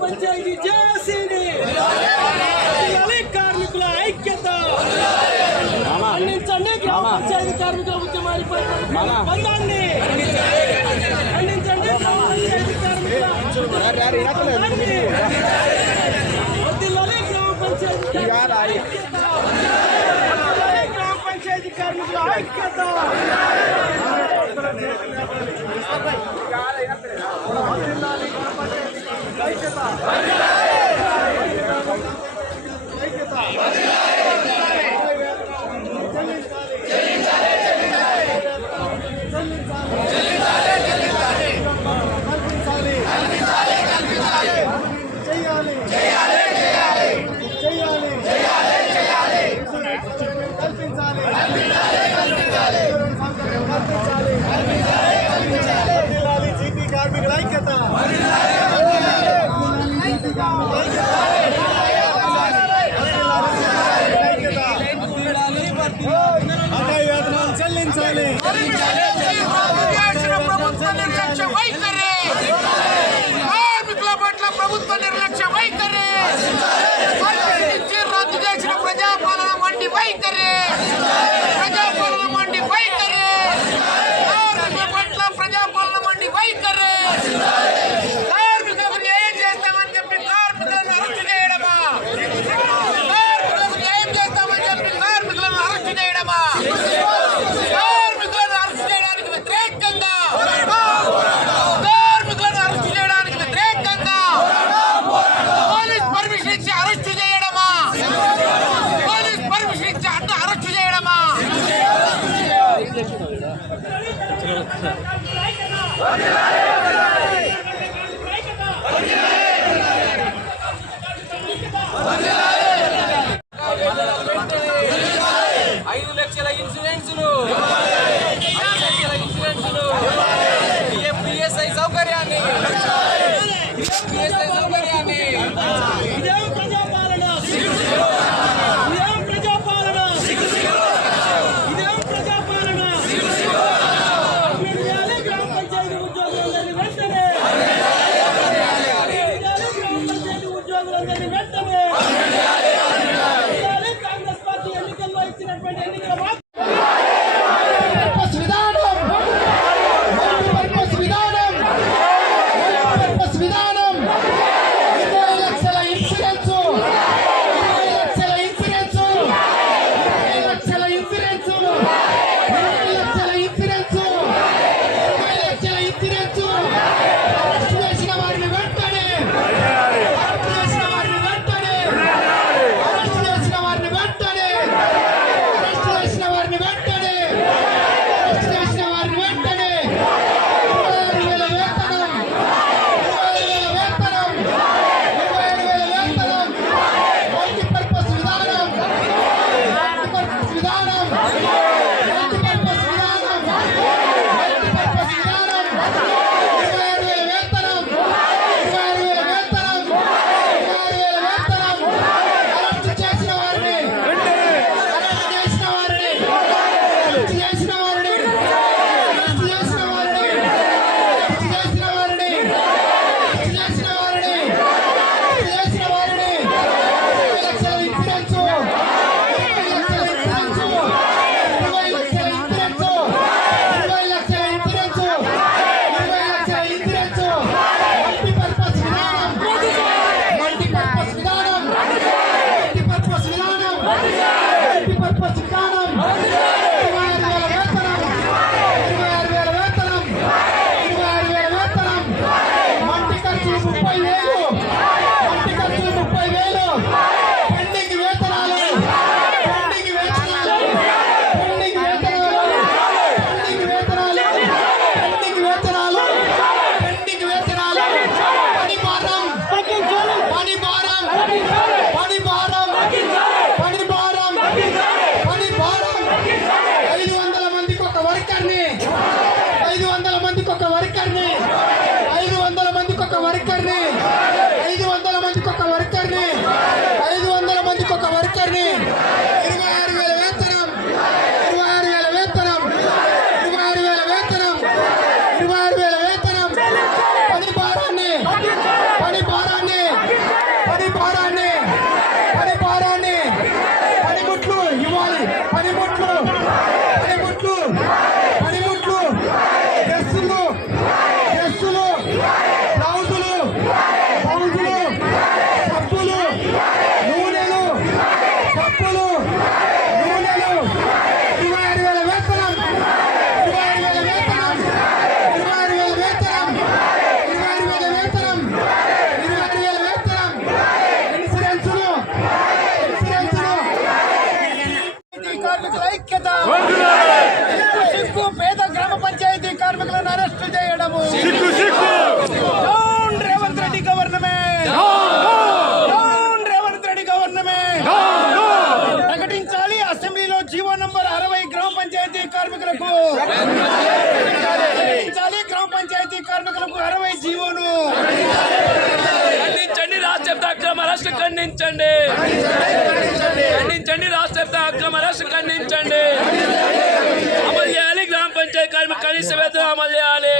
పంచాయతీ జేసీని కార్మికుల ఐక్యత ఖండించండి. గ్రామ పంచాయతీ కార్మికుల ఉద్యమాలపై బంధాన్ని ఖండించండి. గ్రామ పంచాయతీ కార్మికుల గ్రామ పంచాయతీ కార్మికుల ఐక్యత కార్మికుల ఐక్యత చెల్లించాలి. కార్మికుల పట్ల ప్రభుత్వ నిర్లక్ష్య వైఖరి, రద్దు చేసిన ప్రజాపాలన మండి వైఖరి, ప్రజాపాలన మండి వైఖరి, కార్మికుల పట్ల ప్రజాపాలన మండి వైఖరి, కార్మికులకు న్యాయం చేస్తామని చెప్పి కార్మికులను అరెస్టు చేయడమా, కార్మికులకు న్యాయం చేస్తామని చెప్పి కార్మికులను అరెస్టు చేయడమా, కార్మికులను అరెస్టు చేయడానికి వ్యతిరేకంగా, కార్మికులను అరెస్టు చేయడానికి వ్యతిరేకంగా పోలీస్ పర్మిషన్ ఇచ్చి అరెస్టు చేయడమా, పోలీస్ పర్మిషన్ ఇచ్చి అరెస్టు చేయడమా. ఐదు లక్షల ఇన్సూరెన్సులు, పిఎస్ఐ సౌకర్యాన్ని, గ్రామ పంచాయతీ ఉద్యోగులందరినీ కార్మికులను అరెస్టు చేయడము down Revanth Reddy government, down Revanth Reddy government. ప్రకటించాలి అసెంబ్లీలో జీవో నంబర్ 60 గ్రామ పంచాయతీ కార్మికులకు, ప్రకటించాలి గ్రామ పంచాయతీ కార్మికులకు 60 జీవోను. ఖండించండి రాష్ట్ర అక్రమ అరెస్టు, ఖండించండి ఖండించండి రాష్ట్ర అక్రమ అరెస్టు, ఖండించండి. అమలు చేయాలి గ్రామ పంచాయతీ కార్మిక కనీస వేతనం అమలు చేయాలి.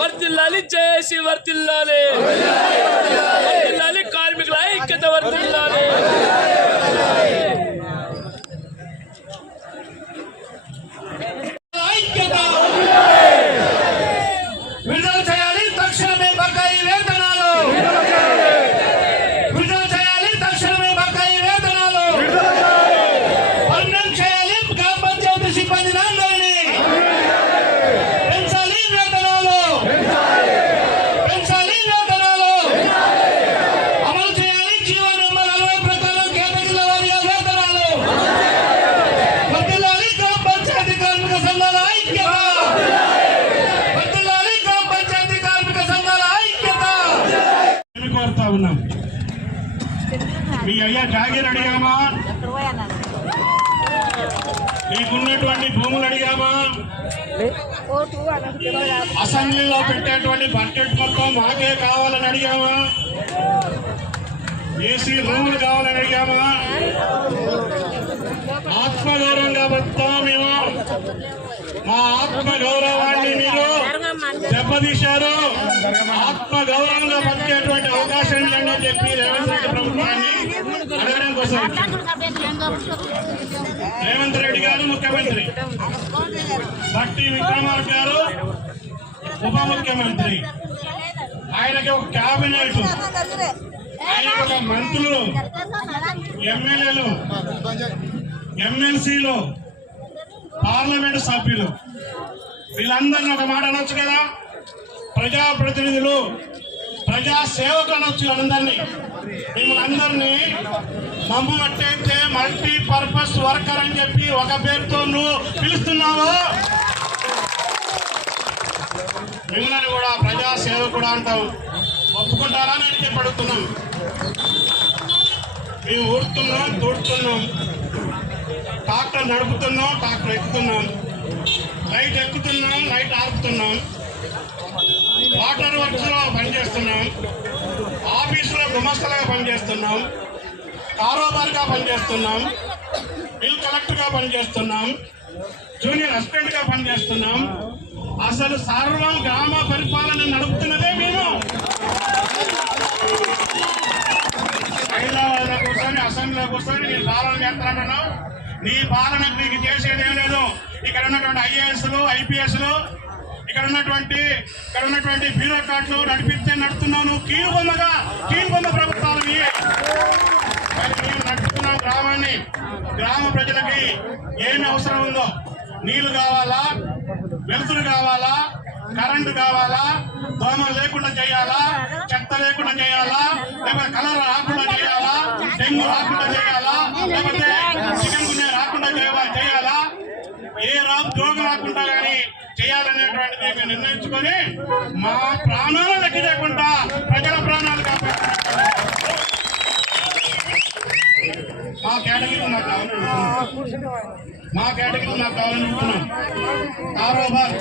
వర్తిల్లాలి చేసి వర్తిల్లాలి, వర్తిల్లాలి కార్మికుల ఐక్యత వర్తిల్లాలి. ఐక్యత విడుదల చేయాలి తక్షణమే బకాయి వేతనాలు, విడుదల చేయాలి తక్షణమే బకాయి వేతనాలు, పర్మనెంట్ చేయాలి గ్రామ పంచాయతీ సిబ్బందిని అందరినీ, పెంచాలి వేతనాలు, పెంచాలి వేతనాలు, అమలు చేయాలి జీవో నంబర్ 60 ప్రకారం కేటగిరీల వారీగా వేతనాలు, వర్ధిల్లాలి గ్రామ పంచాయతీ కార్మిక సంఘాల ఐక్యత, వర్ధిల్లాలి గ్రామ పంచాయతీ కార్మిక సంఘాల ఐక్యత. కోరుతా ఉన్నాం, మీ అయ్యా జాగీర్ అడిగామా, మీకున్నటువంటి భూములు అడిగామా, అసెంబ్లీలో పెట్టేటువంటి బడ్జెట్ మొత్తం మాకే కావాలని అడిగామా, ఏసీ రూములు కావాలని అడిగామా, ఆత్మగౌరవంగా బతుకుతాం మేము. మా ఆత్మగౌరవాన్ని మీరు దెబ్బతీశారు. ఆత్మగౌరవంగా బతికేటువంటి అవకాశం లేదని చెప్పి రేవంత్ రెడ్డి ప్రభుత్వాన్ని అడగడం కోసం రేవంత్ రెడ్డి గారు ముఖ్యమంత్రి, భట్టి విక్రమార్క గారు ఉప ముఖ్యమంత్రి, ఆయనకి ఒక క్యాబినెట్, ఆయనకి ఒక మంత్రులు, ఎమ్మెల్యేలు, ఎమ్మెల్సీలు, పార్లమెంట్ సభ్యులు, వీళ్ళందరినీ ఒక మాట అనొచ్చు కదా, ప్రజాప్రతినిధులు, ప్రజా సేవకులు అనొచ్చు అందరినీ. మిమ్మల్ని అందరినీ నమ్మబట్టయితే మల్టీ పర్పస్ వర్కర్ అని చెప్పి ఒక పేరుతో నువ్వు పిలుస్తున్నావు. మిమ్మల్ని కూడా ప్రజా సేవకుడు అంటావు, ఒప్పుకుంటారా అని చెప్పి అడుగుతున్నాం. మేము ఊడుతున్నాం, తూడుతున్నాం, ట్రాక్టర్ నడుపుతున్నాం, ట్రాక్టర్ ఎక్కుతున్నాం, లైట్ ఎక్కుతున్నాం, లైట్ ఆపుతున్నాం, వాటర్ వర్క్స్ లో పనిచేస్తున్నాం, ఆఫీసులో గుమస్తలుగా పనిచేస్తున్నాం, కారోబార్గా పనిచేస్తున్నాం, బిల్ కలెక్టర్ గా పనిచేస్తున్నాం, జూనియర్ అసిస్టెంట్ గా పనిచేస్తున్నాం. అసలు సర్వం గ్రామ పరిపాలన నడుపుతున్నదే మేము. హైదరాబాద్ కూర్చొని అసెంబ్లీలో కూర్చొని నీ పాలన చేస్తాను. నీ పాలనకు నీకు చేసేది ఏం లేదు. ఇక్కడ ఉన్నటువంటి ఐఏఎస్లు, ఐపీఎస్లు, ఇక్కడ ఉన్నటువంటి బ్యూరోక్రాట్లు నడిపిస్తే నడుపుతున్నావు. నువ్వు కీలుబొమ్మ ప్రభుత్వాలు మరి మేము నడుపుతున్నాం గ్రామాన్ని. గ్రామ ప్రజలకి ఏమి అవసరం ఉందో, నీళ్లు కావాలా, వెలుతురు కావాలా, కరెంటు కావాలా, దోమలు లేకుండా చేయాలా, చెత్త లేకుండా చేయాలా, లేకపోతే కలర్ రాకుండా చేయాలా, డెంగ్యూ రాకుండా చేయాలా, లేకపోతే చికెన్ గున్యా రాకుండా చేయాలా, ఏ రోగం రాకుండా కానీ చేయాలనేటువంటిది మేము నిర్ణయించుకొని మా ప్రాణాలు లెక్క లేకుండా ప్రజల ప్రాణాలు కాపాడుతున్నాం. మా కేటగిరీ నాకు కావాలనుకుంటున్నాం. కారోబార్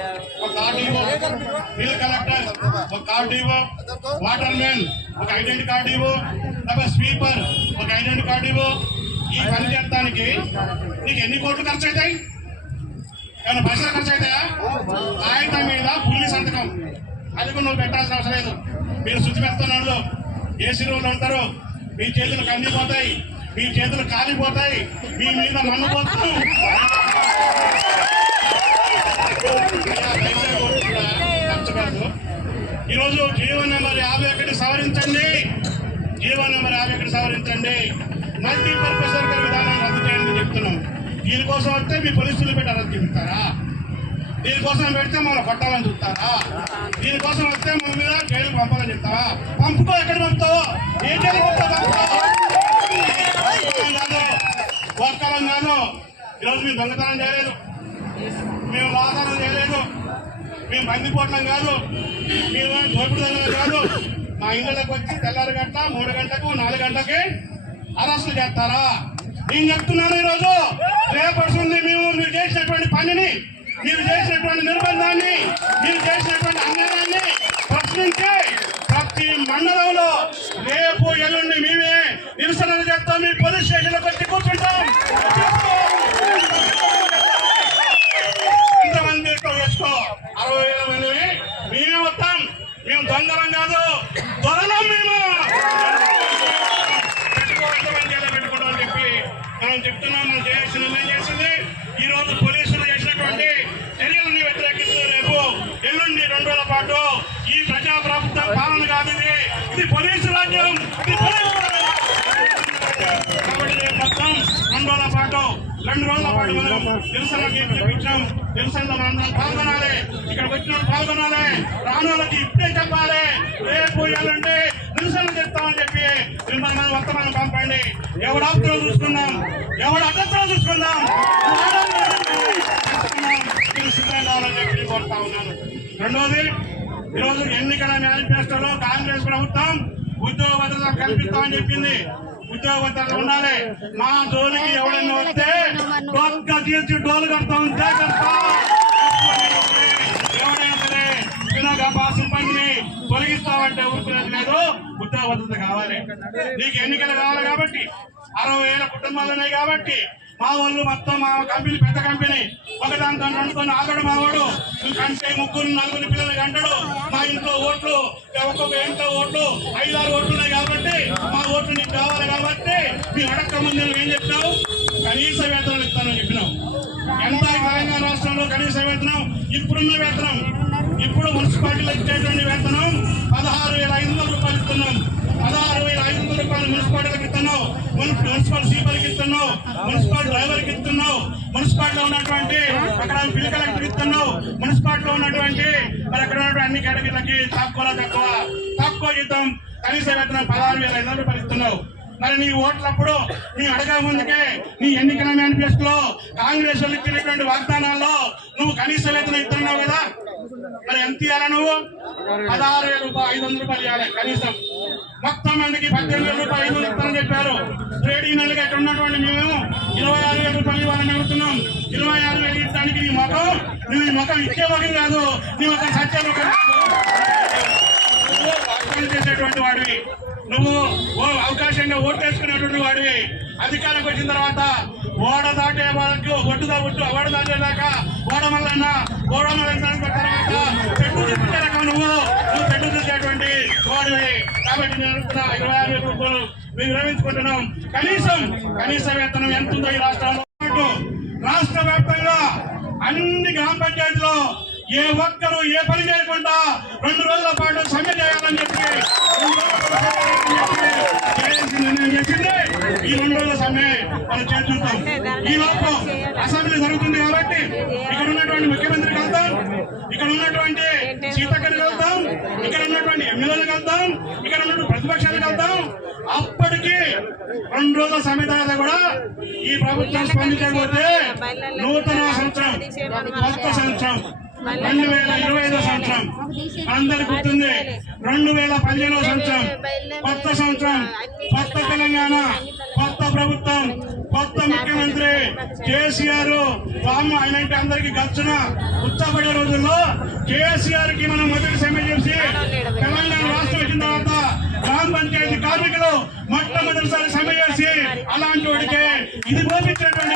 ఒక ఆర్డీఓ, బిల్ కలెక్టర్ ఒక ఆర్డీఓ, వాటర్ మ్యాన్ ఒక ఐడెంటిటీ కార్డు ఇవ్వు, లేకపోతే స్వీపర్ ఒక ఐడెంటిటీ కార్డు ఇవ్వు. ఈ పని చేయడానికి నీకు ఎన్ని కోట్లు ఖర్చు అవుతాయి? ఏమైనా పైసలు ఖర్చు అవుతాయా? కాగితం మీద పుల్లి సంతకం, అది కూడా నువ్వు పెట్టాల్సిన అవసరం లేదు. మీరు శుద్ధి పెడుతున్నాడు, ఏసీ రోజులు ఉంటారు, మీ చేతులు కందిపోతాయి, మీ చేతులు కాలిపోతాయి, మీ మీద మన్ను పోతాం. ఖర్చు కాదు. ఈరోజు జీవో నెంబర్ 51 సవరించండి, జీవో నెంబర్ 51 సవరించండి. మల్టీపర్పస్ వర్కర్ విధానాన్ని రద్దు చేయాలని చెప్తున్నాం. దీనికోసం వస్తే మీ పోలీసులు పెట్టి రద్దు చేస్తారా? దీనికోసం పెడితే మనం కొట్టాలని చూస్తారా? దీనికోసం వస్తే మన మీద జైలు పంపాలని చెప్తావా? పంపుకో, ఎక్కడ పంపుతావో, ఏ జైలు పంపుతావు? ఒక్కరం కాదు. ఈరోజు మేము దొంగతనం చేయలేదు, మేము లాదానం చేయలేదు, మేము బందిపోవడం కాదు, మేము దోపిడీ కాదు. మా ఇళ్ళకి వచ్చి తెల్లారి గంట 3 గంటలకు 4 గంటలకి అరెస్టులు చేస్తారా? నేను చెప్తున్నాను ఈరోజు రేపడుతుంది మేము మీరు చేసినటువంటి పనిని, మీరు చేసినటువంటి నిర్బంధాన్ని, మీరు చేసినటువంటి అన్యాయాన్ని ప్రశ్నించి ప్రతి మండలంలో రేపు ఎల్లుండి మేమే నిరసన చేస్తాం. మీ పోలీస్ స్టేషన్లకు వచ్చి కూర్చుంటాం. ఇంతమంది వేసుకో 60,000 మంది మేమే వస్తాం. మేము దొంగలం కాదు, దొరలం. మేము పెట్టుకోవడం చెప్పి మనం చెప్తున్నాం. మనం చేయాల్సిన నిర్ణయం చేసింది. ఈ రోజు పోలీసులు చేసినటువంటి చర్యలను వ్యతిరేకిస్తూ రేపు ఎల్లుండి 2 రోజుల పాటు ఈ ప్రజా ప్రభుత్వం పాలన కాదు, ఇది పోలీసు రాజ్యం, ఇది పోలీసు కాబట్టి రేపు మొత్తం 2 రోజుల పాటు మనం నిరసనకి పిలిపించాం. నిరసనలో మనం పాల్గొనాలి, ఇక్కడ వచ్చిన పాల్గొనాలి, రానులకి ఇప్పుడే చెప్పాలి. రేపు ఎల్లుండి నిరసన చెప్తామని చెప్పి మిమ్మల్ని వర్తమానం పంపండి. ఎవడు ఆపుతో చూసుకుందాం, ఎవడు అడ్డతో చూసుకుందాం. సిద్ధంగాలని చెప్పి కోరుతా ఉన్నాను. రెండోది, ఈరోజు ఎన్నికల మేనిఫెస్టోలో కాంగ్రెస్ ప్రభుత్వం ఉద్యోగ భద్రత కల్పిస్తామని చెప్పింది. ఉద్యోగ భద్రత ఉండాలి. మా జోలికి ఎవడన్నా వస్తే డొక్క తీర్చి డోలు కడతాం, ఎవడైనా సరే వినగా పాసు పని తొలగిస్తామంటే ఊరుకునేది లేదు. ఉద్యోగ భద్రత కావాలి. నీకు ఎన్నికలు కావాలి కాబట్టి 60,000 కుటుంబాలు ఉన్నాయి కాబట్టి మా వాళ్ళు మొత్తం మా కంపెనీ పెద్ద కంపెనీ ఒకదాంతో అనుకుని ఆగడు. మా వాడు కంటే 3 4 పిల్లలు కంటాడు. మా ఇంట్లో ఓట్లు ఒక్కొక్క ఇంట్లో ఓట్లు 5-6 ఓట్లు ఉన్నాయి కాబట్టి మా ఓట్లు నీకు కావాలి కాబట్టి మేము అడక్క ముందు ఏం చెప్పినావు? కనీస వేతనాలు ఇస్తానని చెప్పినావు. ఎంత తెలంగాణ రాష్ట్రంలో కనీస వేతనం ఇప్పుడున్న వేతనం, ఇప్పుడు మున్సిపాలిటీలో ఇచ్చేటువంటి వేతనం 16,500 రూపాయలు ఇస్తున్నాం. 16,500 రూపాయలు మున్సిపాలిటీలకు ఇస్తున్నావు, మున్సిపల్ సీపర్కి ఇస్తున్నావు, మున్సిపల్ డ్రైవర్కి ఇస్తున్నావు, మున్సిపాలిటీలో ఉన్నటువంటి అక్కడ బిల్ కలెక్టర్ ఇస్తున్నావు, మున్సిపాలిటీలో ఉన్నటువంటి మరి అక్కడ ఉన్నటువంటి అన్ని కేటగిరీలకి తక్కువ జీతం కనీస వేతనం 16,500 రూపాయలు ఇస్తున్నావు. మరి నీ ఓట్లప్పుడు నీ అడగ ముందుకే నీ ఎన్నికల మేనిఫెస్టోలో కాంగ్రెస్ వాళ్ళు ఇచ్చినటువంటి వాగ్దానాల్లో నువ్వు కనీస వేతనం ఇస్తున్నావు కదా. మరి ఎంత ఇవ్వాలా? నువ్వు 16,500 రూపాయలు ఇవ్వాలి కనీసం. మొత్తం మందికి 18,000 రూపాయలు ఇస్తానని చెప్పారు. ట్రేడ్ యూనియన్లకి ఎక్కడ ఉన్నటువంటి మేము 26,000 రూపాయలు ఇవ్వాలని అడుగుతున్నాం. 26,000 ఇవ్వడానికి నీ ముఖం ఇచ్చే ముఖం కాదు, నీ ఒక సత్య ముఖం చేసేటువంటి వాడివి నువ్వు. అవకాశంగా ఓటేసుకునేటువంటి వాడివి. అధికారంకి వచ్చిన తర్వాత ఓడ దాటే వాళ్ళకు ఓడ దాటేదాకా ఓడమల్లన్న తర్వాత చెట్టు చుట్టే రకం నువ్వు చెట్టు చుట్టేటువంటి వాడివి. కాబట్టి నేను 26,000 రూపాయలు మేము విరమించుకుంటున్నాం. కనీస వేతనం ఎంత ఉందో ఈ రాష్ట్రంలో, రాష్ట్ర వ్యాప్తంగా అన్ని గ్రామ పంచాయతీలో ఏ ఒక్కరు ఏ పని చేయకుండా 2 రోజుల పాటు సమ్మె చేయాలని చెప్పి నిర్ణయం చేసింది. ఈ 2 రోజుల సమ్మె మనం చేస్తుంటాం. ఈ లోపు అసెంబ్లీ జరుగుతుంది కాబట్టి ఇక్కడ ఉన్నటువంటి ముఖ్యమంత్రికి వెళ్తాం, ఇక్కడ ఉన్నటువంటి సీతక్కడికి వెళ్తాం, ఇక్కడ ఉన్నటువంటి ఎమ్మెల్యేలకు వెళ్తాం, ఇక్కడ ఉన్నటువంటి ప్రతిపక్షాలకు వెళ్తాం. అప్పటికి 2 రోజుల సమ్మె తర్వాత కూడా ఈ ప్రభుత్వం స్పందించకపోతే నూతన సంవత్సరం, కొత్త సంవత్సరం 2025 సంవత్సరం అందరికి గుర్తుంది. 2015 సంవత్సరం కొత్త సంవత్సరం, కొత్త తెలంగాణ, కొత్త ప్రభుత్వం, కొత్త ముఖ్యమంత్రి కేసీఆర్. ఆయన అంటే అందరికి గచ్చున ఉత్సాహపడే రోజుల్లో కేసీఆర్ కి మనం మొదటి సమ్మె చేసి తెలంగాణ రాష్ట్రం వచ్చిన తర్వాత గ్రామ పంచాయతీ కార్మికులు మొట్టమొదటిసారి సమ్మె చేసి అలాంటి వాడికే ఇది పోపించినటువంటి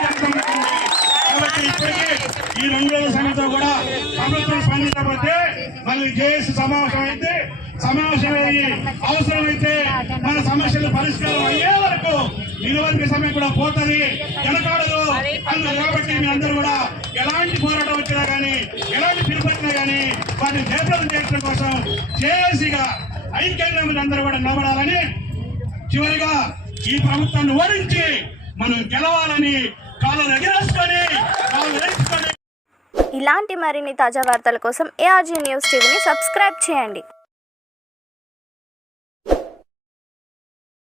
కాబట్టి ఇప్పటికీ ఈ 2 రోజుల సమ్మెతో కూడా ప్రభుత్వం స్పందించకపోతే మళ్ళీ జేఏసీ సమావేశమయ్యి అవసరమైతే మన సమస్యలు పరిష్కారం అయ్యే వరకు నిలువరికి సమ్మె కూడా పోతుంది, వెనకాడదు. కాబట్టి మీరందరూ కూడా ఎలాంటి పోరాటం వచ్చినా కానీ, ఎలాంటి పిలుపు వచ్చినా కానీ వాటిని జయప్రదం చేయడం కోసం జేఏసీగా ఐక్యంగా మీరందరూ కూడా నిలబడాలని, చివరిగా ఈ ప్రభుత్వాన్ని ఓడించి మనం గెలవాలని కాళ్ళు ఎగరేసుకొని ఇలాంటి మరిన్ని తాజా వార్తల కోసం ARG న్యూస్ టీవీని సబ్స్క్రైబ్ చేయండి.